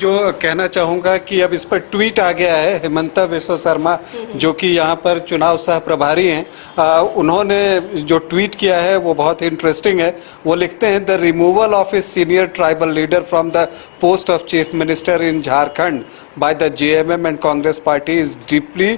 जो कहना चाहूंगा कि अब इस पर ट्वीट आ गया है। हेमंता विश्व शर्मा जो कि यहाँ पर चुनाव सह प्रभारी हैं, उन्होंने जो ट्वीट किया है वो बहुत इंटरेस्टिंग है। वो लिखते हैं, the removal of a senior tribal leader from the post of chief minister in Jharkhand by the JMM and Congress party is deeply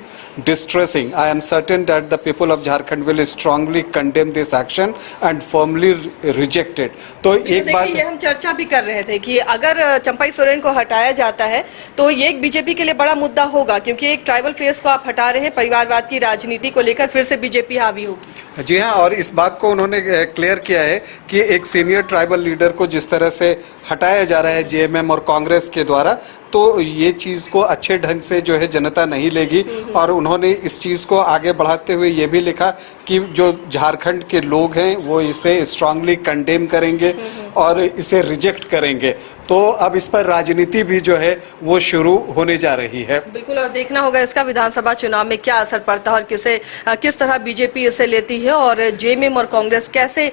distressing. I am certain that the people of Jharkhand will strongly condemn this action and firmly reject it. तो एक बात ये हम चर्चा भी कर रहे थे कि अगर चंपाई सोरेन को हटाया जाता है तो ये एक बीजेपी के लिए बड़ा मुद्दा होगा, क्योंकि एक ट्राइबल फेस को आप हटा रहे हैं, परिवारवाद की राजनीति को लेकर फिर से बीजेपी हावी होगी। जी हाँ, और इस बात को उन्होंने क्लियर किया है कि एक सीनियर ट्राइबल लीडर को जिस तरह से हटाया जा रहा है जेएमएम और कांग्रेस के द्वारा, तो ये चीज को अच्छे ढंग से जो है जनता नहीं लेगी। और उन्होंने इस चीज को आगे बढ़ाते हुए ये भी लिखा कि जो झारखंड के लोग हैं वो इसे स्ट्रांगली कंडेम करेंगे और इसे रिजेक्ट करेंगे। तो अब इस पर राजनीति भी जो है वो शुरू होने जा रही है। बिल्कुल, और देखना होगा इसका विधानसभा चुनाव में क्या असर पड़ता है और किस तरह बीजेपी इसे लेती है, और जेएमएम और कांग्रेस कैसे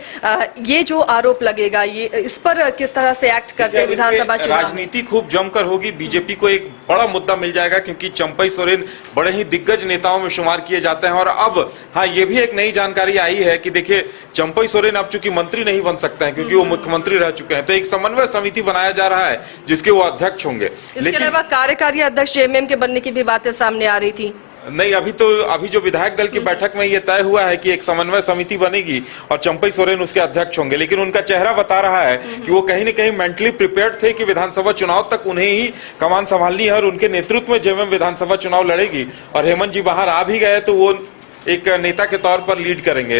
ये जो आरोप लगेगा ये इस पर किस तरह से एक्ट करते हैं विधानसभा चुनाव। राजनीति खूब जमकर होगी, बीजेपी को एक बड़ा मुद्दा मिल जाएगा, क्योंकि चंपाई सोरेन बड़े ही दिग्गज नेताओं में शुमार किए जाते हैं। और अब हाँ, ये भी एक नई जानकारी आई है कि देखिए चंपाई सोरेन अब चूंकि मंत्री नहीं बन सकते हैं क्योंकि वो मुख्यमंत्री रह चुके हैं, तो एक समन्वय समिति बनाया जा रहा है जिसके वो अध्यक्ष होंगे। इसके अलावा कार्यकारी अध्यक्ष जेएमएम के बनने की भी बातें सामने आ रही थी। नहीं, अभी जो विधायक दल की बैठक में ये तय हुआ है कि एक समन्वय समिति बनेगी और चंपाई सोरेन उसके अध्यक्ष होंगे, लेकिन उनका चेहरा बता रहा है कि वो कहीं न कहीं मेंटली प्रिपेयर्ड थे कि विधानसभा चुनाव तक उन्हें ही कमान संभालनी है और उनके नेतृत्व में जेएमएम विधानसभा चुनाव लड़ेगी। और हेमंत जी बाहर आ भी गए तो वो एक नेता के तौर पर लीड करेंगे।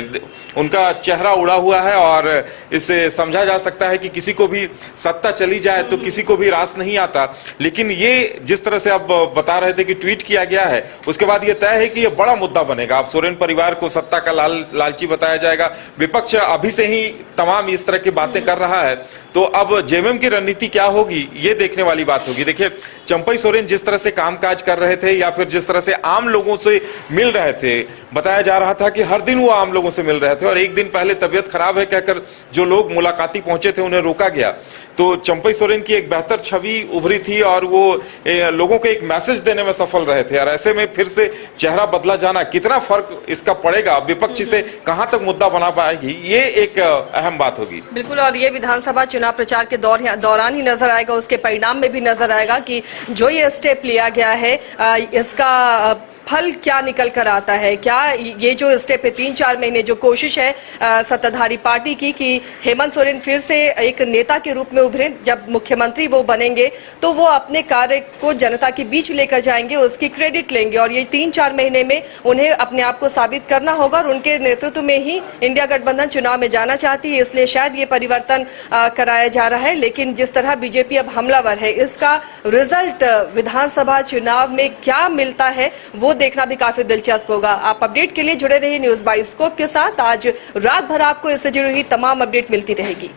उनका चेहरा उड़ा हुआ है और इससे समझा जा सकता है कि किसी को भी सत्ता चली जाए तो किसी को भी रास नहीं आता। लेकिन ये जिस तरह से आप बता रहे थे कि ट्वीट किया गया है, उसके बाद ये तय है कि ये बड़ा मुद्दा बनेगा। अब सोरेन परिवार को सत्ता का लालची बताया जाएगा। विपक्ष अभी से ही तमाम इस तरह की बातें कर रहा है, तो अब जेएमएम की रणनीति क्या होगी ये देखने वाली बात होगी। देखिए चंपाई सोरेन जिस तरह से कामकाज कर रहे थे या फिर जिस तरह से आम लोगों से मिल रहे थे, बताया जा रहा था कि हर दिन वो आम लोगों से मिल रहे थे और एक दिन पहले तबीयत खराब है कहकर जो लोग मुलाकाती पहुंचे थे उन्हें रोका गया। तो चंपाई सोरेन की एक बेहतर छवि उभरी थी और वो लोगों को एक मैसेज देने में सफल रहे थे। और ऐसे में फिर से चेहरा बदला जाना, कितना फर्क इसका पड़ेगा, विपक्ष से कहां तक मुद्दा बना पाएगी, ये एक अहम बात होगी। बिल्कुल, और ये विधानसभा चुनाव प्रचार के दौरान ही नजर आएगा, उसके परिणाम में भी नजर आएगा कि जो ये स्टेप लिया गया है इसका फल क्या निकल कर आता है। क्या ये जो स्टेप है 3-4 महीने जो कोशिश है सत्ताधारी पार्टी की कि हेमंत सोरेन फिर से एक नेता के रूप में उभरे, जब मुख्यमंत्री वो बनेंगे तो वो अपने कार्य को जनता के बीच लेकर जाएंगे, उसकी क्रेडिट लेंगे, और ये 3-4 महीने में उन्हें अपने आप को साबित करना होगा। और उनके नेतृत्व में ही इंडिया गठबंधन चुनाव में जाना चाहती है, इसलिए शायद ये परिवर्तन कराया जा रहा है। लेकिन जिस तरह बीजेपी अब हमलावर है, इसका रिजल्ट विधानसभा चुनाव में क्या मिलता है वो देखना भी काफी दिलचस्प होगा। आप अपडेट के लिए जुड़े रहिए न्यूज़ बाइस्कोप के साथ। आज रात भर आपको इससे जुड़ी हुई तमाम अपडेट मिलती रहेगी।